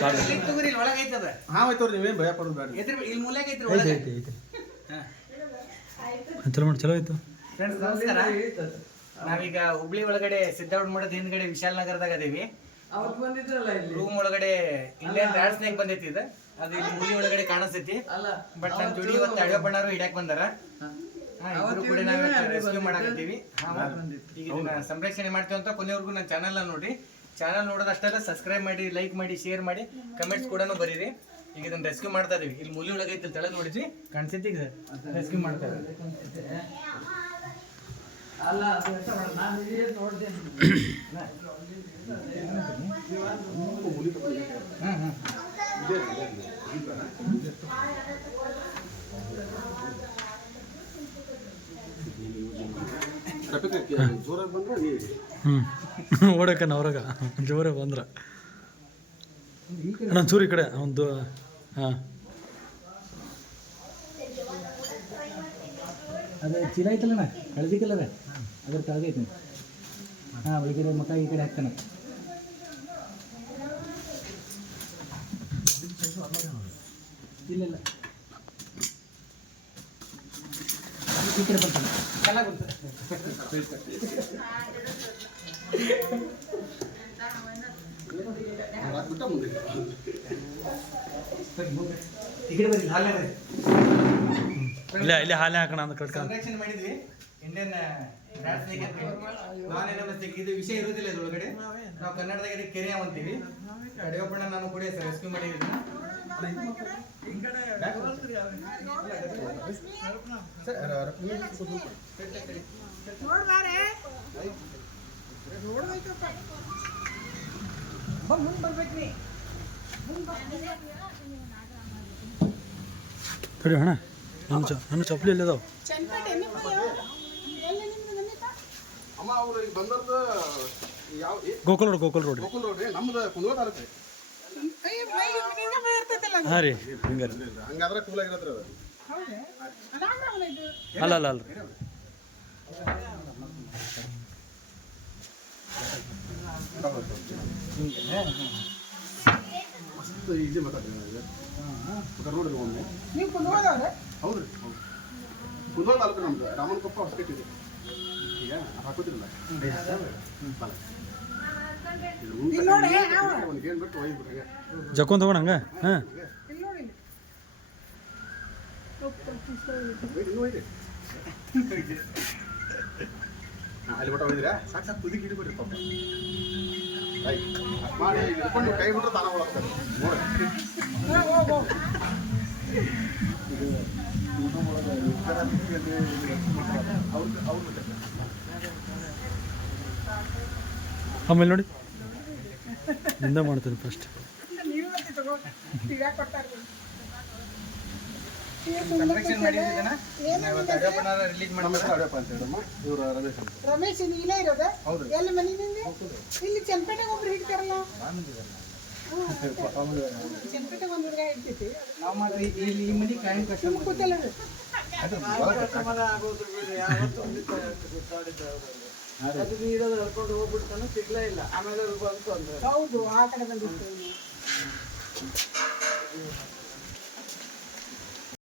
ಹಾ ಹೋಯ್ತವ್ರಿ ನೀವೇನ್ ಭಯ ಪಡೋದು ಬೇಡ ಎದ್ರ ಇಲ್ಲಿ ಮೂಲ್ಯಾಗ ಐತ್ರಿ ಐತೆ ಒಳಗೆ? ಐತೆ ಐತೆ. ಚಲೋ ಮಾಡಿ ಚಲೋ ಆಯ್ತು. ಫ್ರೆಂಡ್ಸ್ ನಮಸ್ಕಾರ. ನಾವೀಗ ಹುಬ್ಳಿ ಒಳಗಡೆ ಸಿದ್ಧಾರ್ಥ ಮಠದ ಹಿಂದ್ಗಡೆ ವಿಶಾಲ್ ನಗರದಾಗ ಅದೀವಿ ಅವತ್ತು ಬಂದಿದ್ರಲ್ಲ ಇಲ್ಲಿ? ರೂಮ್ ಒಳಗಡೆ ಇಲ್ಲೇ ರ್ಯಾಡ್ ಸ್ನೇಕ್ ಬಂದೈತಿ ಇದು. ಅದು ಇಲ್ಲಿ ಹುಬ್ಳಿ ಒಳಗಡೆ ಕಾಣಿಸ್ತೈತಿ. ಅಲ್ಲ. ಬಟ್ ನಮ್ ಜೋಡಿ ಇವತ್ತು ಅಡಿಗೆ ಬಣ್ಣರು ಹಿಡ್ಯಾಕ್ ಬಂದಾರ. ಹಾ, ಇಬ್ರು ಕೂಡ ನಾವ್ ರೆಸ್ಕ್ಯೂ ಮಾಡಕತ್ತೀವಿ. ಹಾ, ಈಗ ಸಂರಕ್ಷಣೆ ಮಾಡ್ತೀವಿ ಅಂತ ಕೊನೆವರೆಗೂ ನನ್ನ ಚಾನೆಲ್ ನೋಡ್ರಿ ಚಾನಲ್ ನೋಡೋದಷ್ಟಲ್ಲ ಸಬ್ಸ್ಕ್ರೈಬ್ ಮಾಡಿ ಲೈಕ್ ಮಾಡಿ ಶೇರ್ ಮಾಡಿ ಕಮೆಂಟ್ಸ್ ಕೂಡ ಬರೀರಿ. ಈಗ ಇದನ್ನ ರೆಸ್ಕ್ಯೂ ಮಾಡ್ತಾ ಇದೀವಿ. ಇಲ್ಲಿ ಮುಲಿ ಒಳಗೆ ಐತಿ ತೆಳಗ್ ನೋಡಿದ್ವಿ ಕಾಣಿಸೈತಿ ಈಗ ರೆಸ್ಕ್ಯೂ ಮಾಡ್ತಾ ಇದೀವಿ ಅಲ್ಲ ಅದು ಎಂತ ಮಾಡೋದು? ನಾನು ಇದೇ ನೋಡ್ದೆ ಹಾ ಹಾ ಜೋರಾಗಿ ಬಂದ್ರೆ ನೀವು ಹ್ಞೂ ನವ್ರಾಗ ಹೊರಗ. ಜೋರೇ ಬಂದ್ರ. ನಾನು ಚೂರಿ ಕಡೆ, ಒಂದು, ಹಾಂ. ಅದು ಚೀಲ ಐತಲ್ಲಣ್ಣ ಹಳದಿ ಕಲರ್ ಅದ್ರ ಕೆಳಗೈತಿ ಹಾಂ ಕಡೆ ಮಕ್ಕ ಈ ಕಡೆ ಹಾಕ್ತಾನೆ. ಇಲ್ಲ ಇಲ್ಲ. ಈ ಕಡೆ ಬರ್ತಾನೆ. ಬಿಟ್ಟ ಮುಂದೆ ಈ ಕಡೆ ಬರ್ರಿ ಹಾಲೆ ಬರ್ರಿ ಇಲ್ಲೇ ಇಲ್ಲ ಹಾಲೆ ಹಾಕೋಣ ಅಂತ ಕಟ್ಕ ಸಂರಕ್ಷಣೆ ಮಾಡಿದ್ವಿ. ಇಂಡಿಯನ್. ಇದು ವಿಷಯ ಇರೋದಿಲ್ಲ ಇದ್ರೊಳಗಡೆ. ನಾವು ಕನ್ನಡದಾಗ ಇದಕ್ಕೆ ಕೆರೆ ಅಂತೀವಿ ಅಡಿಯಪ್ಪಣ್ಣ ನಾನು ಕೂಡ ರೆಸ್ಕ್ಯೂ ಮಾಡಿದ್ದೀನಿ. ತಡಿ ಅಣ್ಣ. ನನ್ನ ಚ ನನ್ನ ಚಪ್ಪಲಿ ಎಲ್ಲಿದಾವ ಗೋಕುಲ್ ರೋಡ್ ಗೋಕುಲ್ ರೋಡ್. ಹಾಂ ರೀ ಹಿಂಗಾರ. ಹಂಗಾದ್ರೆ ಕೂಲ್ ಆಗಿರತ್ರಿ ಅದು. ಹೌದಾ? ರಾಮರಾವಣ ಇದು. ಅಲ್ಲ ಅಲ್ಲ ಅಲ್ಲ ಮಸ್ತ್ ಈಸಿ ಮಾತಾಡ್ತೀನಿ ನೀವು ಕುಂದಗೋದವ್ರೆ? ಹೌದು ರೀ ಹೌದು. ಕುಂದೋ ತಾಲೂಕು ನಮ್ದು. ರಾಮನಕೊಪ್ಪ ಹೊಸಪೇಟೆ ಇದೆ. ಈಗ ನಾವು. ಒಂದು ಗೇಮ್ ಬಿಟ್ಟು ಒಯ್ದು ಬಿಟ್ರೆ ಜಕ್ಕೊಂಡ್ ತಗೊಂಡ್ ಹಂಗ? ಹಾಂ ಅಲ್ಲಿ ಬಿಟ್ಟು ಒಯ್ದಿರಾ? ಸಾಕು ಸಾಕು ಕುದಿ ಗಿಡಿ ಬಿಡ್ರಿ ಪಾಪ ಮಾಡಿ ಹಿಡ್ಕೊಂಡು ಕೈ ಬಿಟ್ಟರೆ ತಾನ ಹೋಗ್ತಾರೆ ನೋಡಿ. ಹೆಸರು ನೋಡಿ ನಿಂದ ಮಾಡ್ತೀನಿ ಫಸ್ಟ್ ರಮೇಶ್ ಇಲ್ಲೇ ಇರೋದ. ಎಲ್ಲಿ ಮನೆ ನಿಂದೆ ಇಲ್ಲಿ ಚನ್ನಪೇಟೆಗೆ ಒಬ್ರು ಹಿಡ್ತಾರಲ್ಲ ಚನ್ನಪೇಟೆಗೆ ಒಂದು ಹುಡುಗ ಹಿಡ್ತೈತಿ ನಾವು ಮಾತ್ರ ಈ- ಇಲ್ಲಿ ಈ ಮನೆ ಕಾಯಂ ಕಷ್ಟ ಸುಮ್ಮ ಕೂತಲ್ಲ ಸಮಾನ ಆಗೋದ್ರ ಬಿಡಿ ಯಾವತ್ತೂ. ಅದು ನೀರಲ್ಲಿ ಹರ್ಕೊಂಡು ಹೋಗ್ಬಿಡ್ತಾನೆ ಸಿಗ್ಲೇ ಇಲ್ಲ. ಆಮೇಲೆ ಬಂತು ಅಂದ್ರೆ ಹೌದು ಆ ಕಡೆ ಬಂದಿತ್ತು